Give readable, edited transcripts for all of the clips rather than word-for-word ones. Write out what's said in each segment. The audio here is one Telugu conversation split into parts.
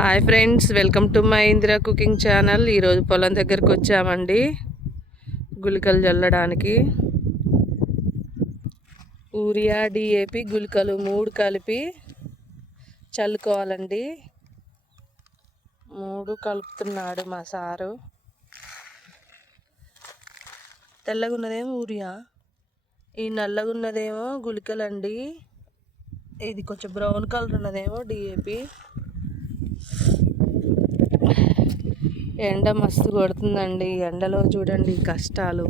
Hi friends, welcome to my Indira cooking channel. ఈరోజు పొలం దగ్గరకు వచ్చామండి గుళికలు చల్లడానికి. యూరియా, డిఏపి, గుళికలు 3 కలిపి చల్లుకోవాలండి. 3 కలుపుతున్నాడు మా సారు. తెల్లగున్నదేమో యూరియా, ఈ నల్లగున్నదేమో గుళికలండి. ఇది కొంచెం బ్రౌన్ కలర్ ఉన్నదేమో డిఏపి. ఎండ మస్తు కొడుతుందండి. ఎండలో చూడండి కష్టాలు.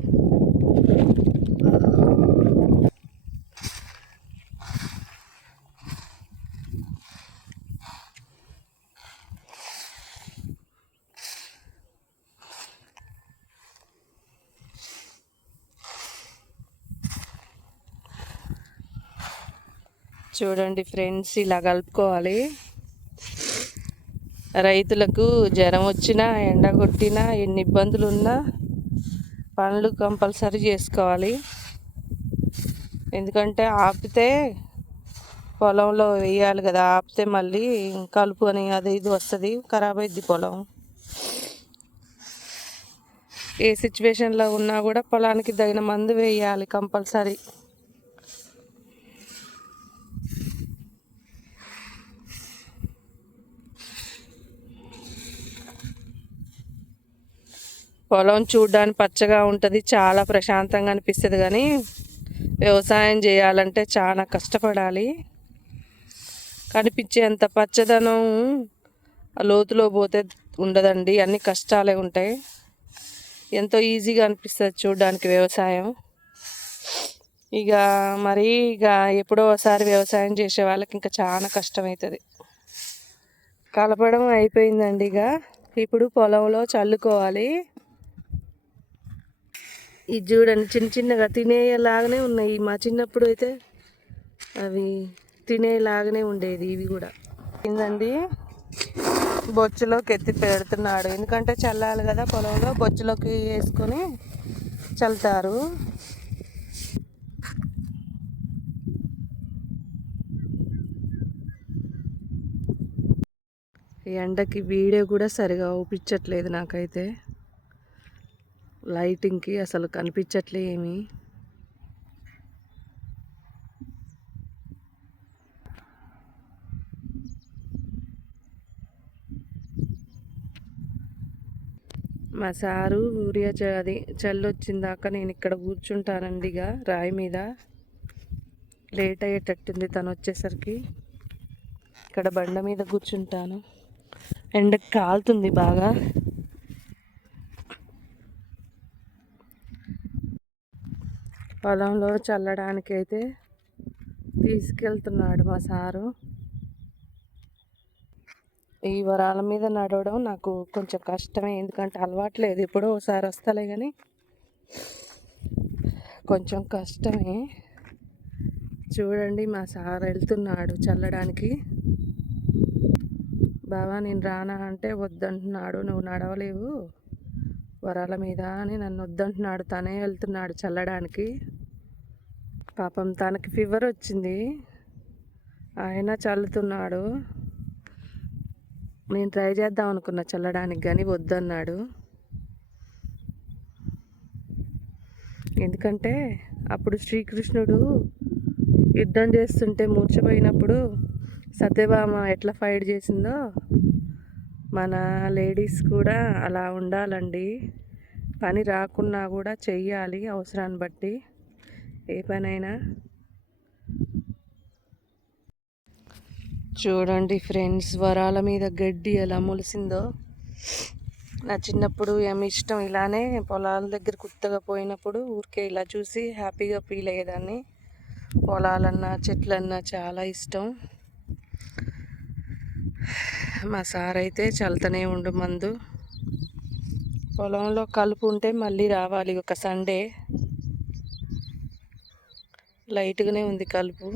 చూడండి ఫ్రెండ్స్, ఇలా కలుపుకోవాలి. రైతులకు జ్వరం వచ్చినా, ఎండ కొట్టినా, ఎన్ని ఇబ్బందులు ఉన్నా పనులు కంపల్సరీ చేసుకోవాలి. ఎందుకంటే ఆపితే పొలంలో వేయాలి కదా, ఆపితే మళ్ళీ కలుపు అని అది ఇది వస్తుంది, ఖరాబ్ అయింది పొలం. ఏ సిచ్యువేషన్లో ఉన్నా కూడా పొలానికి తగిన మందు వేయాలి కంపల్సరీ. పొలం చూడడానికి పచ్చగా ఉంటుంది, చాలా ప్రశాంతంగా అనిపిస్తుంది. కానీ వ్యవసాయం చేయాలంటే చాలా కష్టపడాలి. కనిపించేంత పచ్చదనం లోతులో పోతే ఉండదండి, అన్ని కష్టాలే ఉంటాయి. ఎంతో ఈజీగా అనిపిస్తుంది చూడడానికి వ్యవసాయం. ఇక ఎప్పుడో ఒకసారి వ్యవసాయం చేసే వాళ్ళకి ఇంకా చాలా కష్టమవుతుంది. కలపడం అయిపోయిందండి. ఇప్పుడు పొలంలో చల్లుకోవాలి. ఇది చూడండి, చిన్న చిన్నగా తినేలాగానే ఉన్నాయి. మా చిన్నప్పుడు అయితే అవి తినేలాగానే ఉండేది. ఇవి కూడా ఏందండి, బొచ్చులోకి ఎత్తి పెడుతున్నాడు. ఎందుకంటే చల్లాలి కదా పొలంలో, బొచ్చులోకి వేసుకొని చల్లుతారు. ఎండకి వీడియో కూడా సరిగా ఊపించట్లేదు నాకైతే. లైటింగ్కి అసలు కనిపించట్లే ఏమి. మా సారు యూరియా చల్లొచ్చిందాక నేను ఇక్కడ కూర్చుంటానండి. రాయి మీద లేట్ అయ్యేటట్టుంది తను వచ్చేసరికి. ఇక్కడ బండ మీద కూర్చుంటాను. ఎండకి కాలుతుంది బాగా. పొలంలో చల్లడానికి అయితే తీసుకెళ్తున్నాడు మా సారు. ఈ వరాల మీద నడవడం నాకు కొంచెం కష్టమే, ఎందుకంటే అలవాట్లేదు. ఎప్పుడో ఒకసారి వస్తలే కానీ కొంచెం కష్టమే. చూడండి, మా సార్ వెళ్తున్నాడు చల్లడానికి. బావా నేను రానా అంటే వద్దంటున్నాడు. నువ్వు నడవలేవు వరాల మీద అని నన్ను వద్దంటున్నాడు. తనే వెళ్తున్నాడు చల్లడానికి. పాపం తనకి ఫీవర్ వచ్చింది, ఆయన చల్లుతున్నాడు. నేను ట్రై చేద్దాం అనుకున్నా చల్లడానికి, కానీ వద్దన్నాడు. ఎందుకంటే అప్పుడు శ్రీకృష్ణుడు యుద్ధం చేస్తుంటే మూర్ఛపోయినప్పుడు సత్యభామ ఎట్లా ఫైట్ చేసిందో మన లేడీస్ కూడా అలా ఉండాలండి. పని రాకున్నా కూడా చెయ్యాలి అవసరాన్ని బట్టి ఏ పనైనా. చూడండి ఫ్రెండ్స్, వరాల మీద గడ్డి ఎలా మొలిసిందో. నా చిన్నప్పుడు ఏమి ఇష్టం, ఇలానే పొలాల దగ్గర కొత్తగా పోయినప్పుడు ఊరికే ఇలా చూసి హ్యాపీగా ఫీల్ అయ్యేదాన్ని. పొలాలన్నా చెట్లన్నా చాలా ఇష్టం. మా సార్ అయితే చల్లుతూనే ఉండు మందు. పొలంలో కలుపు ఉంటే మళ్ళీ రావాలి ఒక సండే. లైట్గానే ఉంది కలుపు.